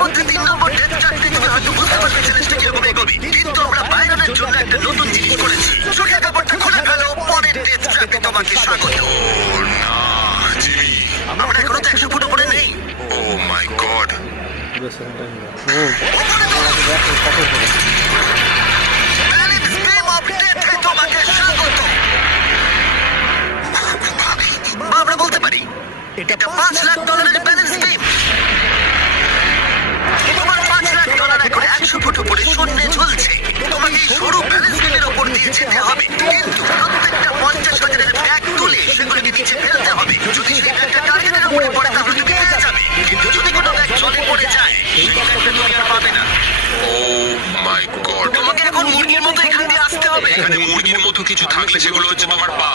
মধ্যে 3 নম্বর ডেথ ট্র্যাপটি তুমি হয়তো বুঝতে পারবে চ্যালেঞ্জটা কিরকম এগোবে। কিন্তু আমরা বাইরনের জন্য একটা নতুন জিনিস করেছি। চোখের কাপড়টা খুলে ফেলো, পরের ডেথ ট্র্যাপে তোমাকে স্বাগত। ও না, জিমি। আমরা এখনো তো 100 ফুট উপরে নেই। ও মাই গড। ব্যালেন্স গেম অফ ডেথে তোমাকে স্বাগত। বা আমরা বলতে পারি এটা $5 লাখ ব্যালেন্স গেম। তোমার $5 লাখ এখন 100 ফুট উপরে শূন্যে ঝুলছে। তোমাকে এই সরু ব্যালেন্স গেমের ওপর দিয়ে যেতে হবে, কিন্তু প্রত্যেকটা 50,000 ব্যাগ তুলে সেগুলোকে নিচে ফেলতে হবে। যদি সেই ব্যাগটা টার্গেটের উপরে পড়ে তাহলে তুমি পেয়ে যাবে, কিন্তু যদি কোনো ব্যাগ জলে পড়ে যায় সেই ব্যাগটা তুমি আর পাবে না। ও মাই গড। তোমাকে এখন মুরগির মতো এখান দিয়ে আসতে হবে। এখানে মুরগির মতো কিছু থাকলে সেগুলো হচ্ছে তোমার পা।